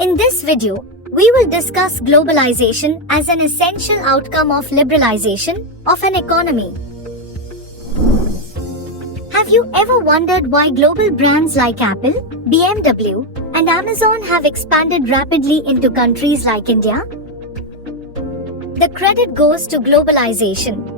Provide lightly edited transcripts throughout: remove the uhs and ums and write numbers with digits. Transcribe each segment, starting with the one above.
In this video, we will discuss globalization as an essential outcome of liberalization of an economy. Have you ever wondered why global brands like Apple, BMW, and Amazon have expanded rapidly into countries like India? The credit goes to globalization.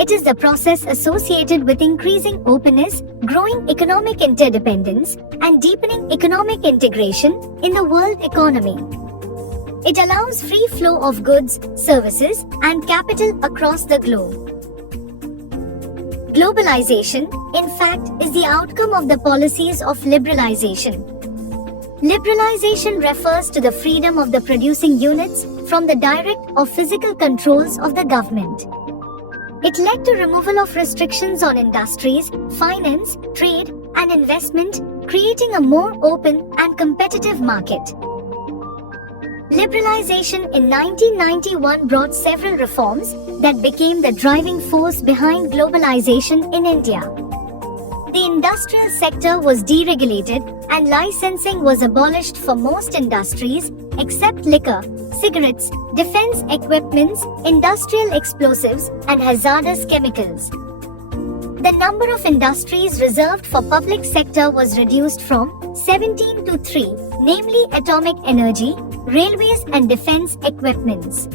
It is the process associated with increasing openness, growing economic interdependence, and deepening economic integration in the world economy. It allows free flow of goods, services, and capital across the globe. Globalization, in fact, is the outcome of the policies of liberalization. Liberalization refers to the freedom of the producing units from the direct or physical controls of the government. It led to removal of restrictions on industries, finance, trade, and investment, creating a more open and competitive market. Liberalization in 1991 brought several reforms that became the driving force behind globalization in India. The industrial sector was deregulated and licensing was abolished for most industries except liquor, cigarettes, defense equipments, industrial explosives, and hazardous chemicals. The number of industries reserved for public sector was reduced from 17 to 3, namely atomic energy, railways and defense equipments.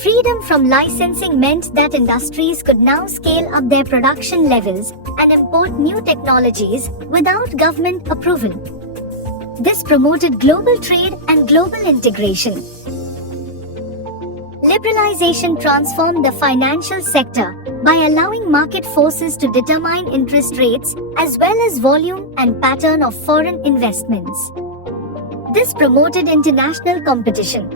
Freedom from licensing meant that industries could now scale up their production levels and import new technologies without government approval. This promoted global trade and global integration. Liberalization transformed the financial sector by allowing market forces to determine interest rates as well as volume and pattern of foreign investments. This promoted international competition.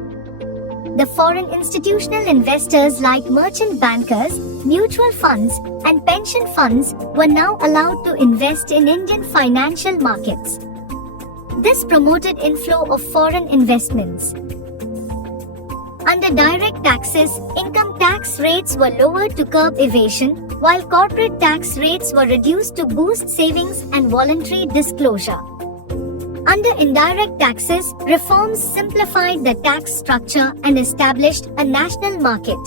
The foreign institutional investors like merchant bankers, mutual funds, and pension funds were now allowed to invest in Indian financial markets. This promoted inflow of foreign investments. Under direct taxes, income tax rates were lowered to curb evasion, while corporate tax rates were reduced to boost savings and voluntary disclosure. Under indirect taxes, reforms simplified the tax structure and established a national market.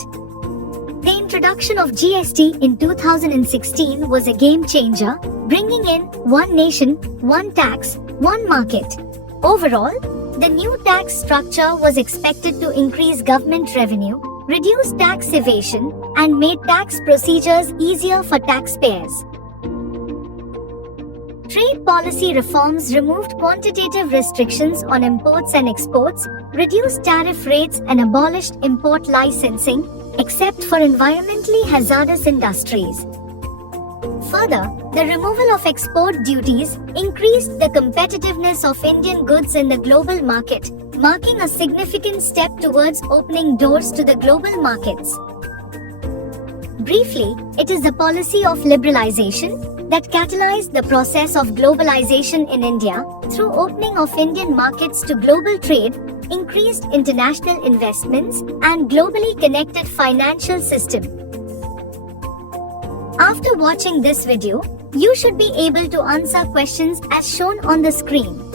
The introduction of GST in 2016 was a game changer, bringing in one nation, one tax, one market. Overall, the new tax structure was expected to increase government revenue, reduce tax evasion, and made tax procedures easier for taxpayers. Trade policy reforms removed quantitative restrictions on imports and exports, reduced tariff rates, and abolished import licensing, except for environmentally hazardous industries. Further, the removal of export duties increased the competitiveness of Indian goods in the global market, marking a significant step towards opening doors to the global markets. Briefly, it is the policy of liberalization that catalyzed the process of globalization in India through opening of Indian markets to global trade, increased international investments, and globally connected financial system. After watching this video, you should be able to answer questions as shown on the screen.